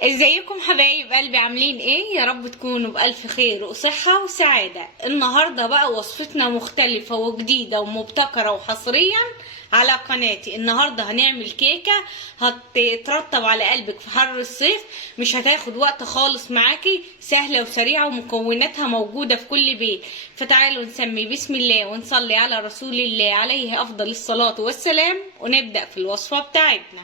ازيكم حبايب قلبي؟ عاملين ايه؟ يا رب تكونوا بألف خير وصحة وسعادة. النهاردة بقى وصفتنا مختلفة وجديدة ومبتكرة وحصريا على قناتي. النهاردة هنعمل كيكة هتترطب على قلبك في حر الصيف، مش هتاخد وقت خالص معاكي، سهلة وسريعة ومكوناتها موجودة في كل بيت. فتعالوا نسمي بسم الله ونصلي على رسول الله عليه أفضل الصلاة والسلام ونبدأ في الوصفة بتاعتنا.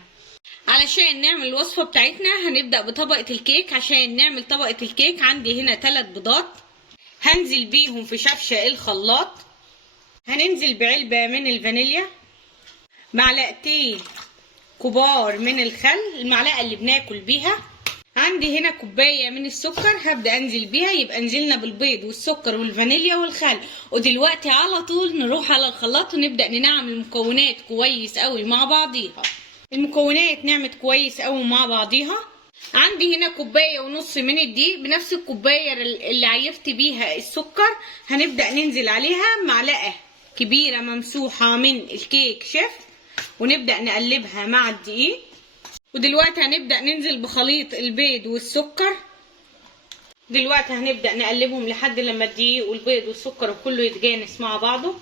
علشان نعمل الوصفة بتاعتنا هنبدأ بطبقة الكيك. عشان نعمل طبقة الكيك عندي هنا 3 بيضات هنزل بيهم في شفشة الخلاط. هننزل بعلبة من الفانيليا، معلقتين كبار من الخل، المعلقة اللي بناكل بيها. عندي هنا كوباية من السكر هبدأ انزل بيها، يبقى نزلنا بالبيض والسكر والفانيليا والخل. ودلوقتي على طول نروح على الخلاط ونبدأ ننعم المكونات كويس قوي مع بعضيها. المكونات نعمت كويس قوي مع بعضيها. عندي هنا كوباية ونص من الدقيق، بنفس الكوباية اللي عيفت بيها السكر هنبدأ ننزل عليها معلقة كبيرة ممسوحة من الكيك شيف ونبدأ نقلبها مع الدقيق. ودلوقتي هنبدأ ننزل بخليط البيض والسكر. دلوقتي هنبدأ نقلبهم لحد لما الدقيق والبيض والسكر كله يتجانس مع بعضه.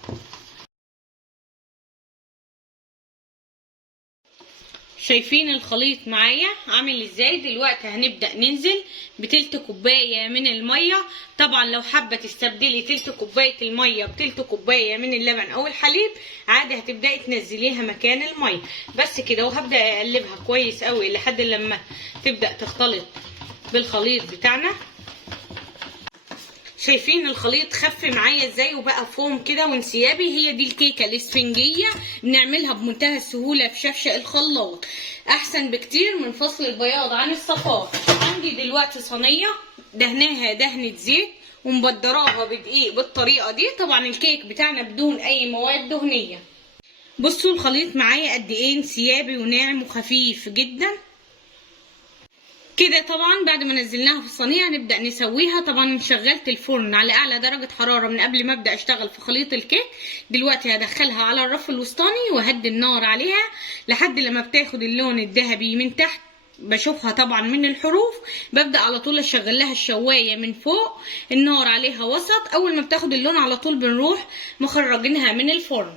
شايفين الخليط معايا عامل ازاي؟ دلوقتي هنبدأ ننزل بتلت كوباية من المية. طبعا لو حابة تستبدلي تلت كوباية المية بتلت كوباية من اللبن او الحليب عادي هتبدأي تنزليها مكان المية. بس كده، وهبدأ اقلبها كويس قوي لحد لما تبدأ تختلط بالخليط بتاعنا. شايفين الخليط خف معايا ازاي وبقى فوم كده وانسيابي؟ هي دي الكيكه الاسفنجيه، بنعملها بمنتهى السهوله في شفشة الخلاط، احسن بكتير من فصل البياض عن الصفار. عندي دلوقتي صينيه دهناها دهنه زيت ومبدراها بدقيق بالطريقه دي. طبعا الكيك بتاعنا بدون اي مواد دهنيه. بصوا الخليط معايا قد ايه انسيابي وناعم وخفيف جدا كده. طبعا بعد ما نزلناها في الصينيه هنبدا نسويها. طبعا شغلت الفرن على اعلى درجه حراره من قبل ما ابدا اشتغل في خليط الكيك. دلوقتي هدخلها على الرف الوسطاني وهدي النار عليها لحد لما بتاخد اللون الذهبي من تحت. بشوفها طبعا من الحروف. ببدا على طول اشغل لها الشوايه من فوق، النار عليها وسط. اول ما بتاخد اللون على طول بنروح مخرجينها من الفرن.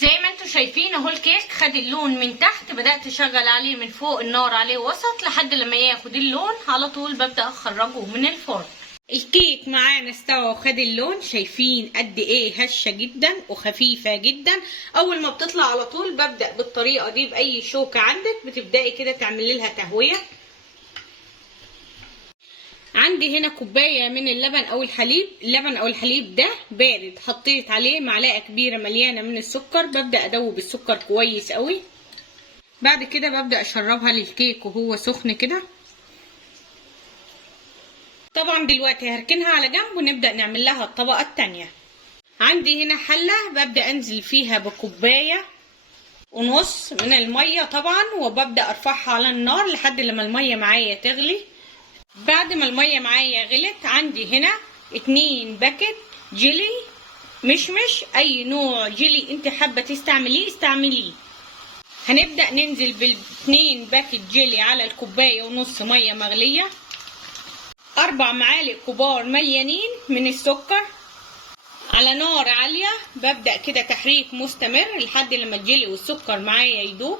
زي ما انتم شايفين اهو الكيك خد اللون من تحت، بدأت اشغل عليه من فوق، النار عليه وسط لحد لما ياخد اللون على طول ببدأ اخرجه من الفرن. الكيك معانا استوى وخد اللون. شايفين قد ايه هشة جدا وخفيفة جدا. اول ما بتطلع على طول ببدأ بالطريقة دي باي شوكة عندك بتبدأي كده تعملي لها تهوية. عندي هنا كوبايه من اللبن او الحليب. اللبن او الحليب ده بارد، حطيت عليه معلقه كبيره مليانه من السكر. ببدا ادوب السكر كويس قوي. بعد كده ببدا اشربها للكيك وهو سخن كده. طبعا دلوقتي هركنها على جنب ونبدا نعمل لها الطبقه التانية. عندي هنا حله ببدا انزل فيها بكوبايه ونص من الميه طبعا، وببدا ارفعها على النار لحد لما الميه معايا تغلي. بعد ما المية معايا غلت عندي هنا 2 باكت جيلي مشمش، اي نوع جيلي انت حابة تستعمليه استعمليه. هنبدأ ننزل بال2 باكت جيلي على الكوباية ونص مية مغلية. 4 معالق كبار مليانين من السكر على نار عالية. ببدأ كده تحريك مستمر لحد لما الجيلي والسكر معايا يدوب.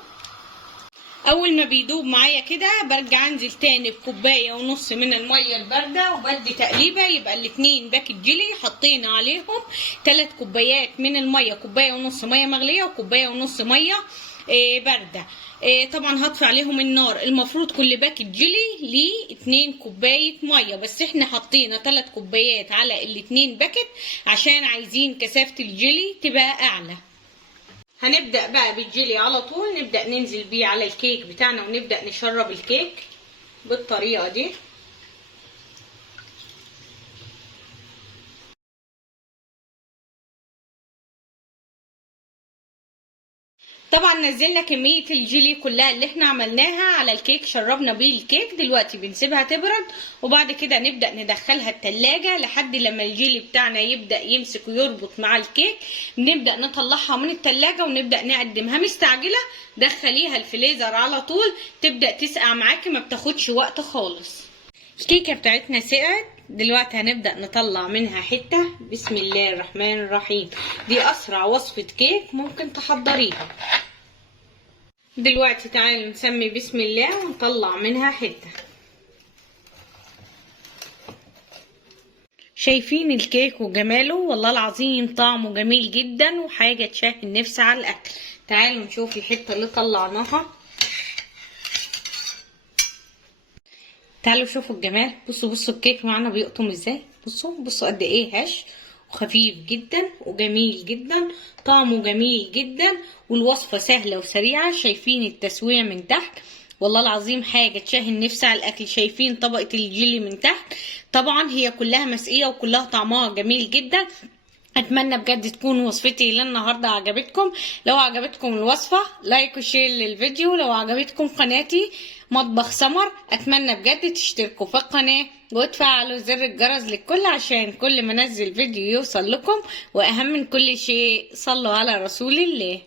اول ما بيدوب معايا كده برجع انزل تاني بكوبايه ونص من الميه البارده وبدي تقليبه. يبقى ال2 باكت جيلي حطينا عليهم 3 كوبايات من الميه، كوبايه ونص ميه مغليه وكوبايه ونص ميه بارده. طبعا هطفي عليهم النار. المفروض كل باكت جيلي ليه 2 كوبايه ميه، بس احنا حطينا 3 كوبايات على ال2 باكت عشان عايزين كثافه الجيلي تبقى اعلى. هنبدأ بقى بالجيلي على طول، نبدأ ننزل بيه على الكيك بتاعنا ونبدأ نشرب الكيك بالطريقة دي. طبعا نزلنا كمية الجيلي كلها اللي احنا عملناها على الكيك، شربنا بيه الكيك. دلوقتي بنسيبها تبرد وبعد كده نبدأ ندخلها التلاجة لحد لما الجيلي بتاعنا يبدأ يمسك ويربط مع الكيك. بنبدأ نطلعها من التلاجة ونبدأ نقدمها. مستعجلة دخليها الفريزر على طول، تبدأ تسقع معاكي، ما بتاخدش وقت خالص. الكيكة بتاعتنا سقعت، دلوقتي هنبدأ نطلع منها حتة. بسم الله الرحمن الرحيم. دي أسرع وصفة كيك ممكن تحضريها. دلوقتي تعالوا نسمي بسم الله ونطلع منها حتة. شايفين الكيك وجماله؟ والله العظيم طعمه جميل جدا وحاجة تشهي النفس على الأكل. تعالوا نشوف الحتة اللي طلعناها. تعالوا شوفوا الجمال. بصوا الكيك معانا بيقطم ازاي. بصوا قد ايه هش وخفيف جدا وجميل جدا، طعمه جميل جدا، والوصفة سهلة وسريعة. شايفين التسوية من تحت؟ والله العظيم حاجة تشهي النفس على الأكل. شايفين طبقة الجيلي من تحت؟ طبعا هي كلها مسقية وكلها طعمها جميل جدا. اتمنى بجد تكون وصفتي للنهارده عجبتكم. لو عجبتكم الوصفه لايك وشير للفيديو. لو عجبتكم قناتي مطبخ سمر اتمنى بجد تشتركوا في القناه وتفعلوا زر الجرس للكل عشان كل ما انزل فيديو يوصل لكم. واهم من كل شيء صلوا على رسول الله.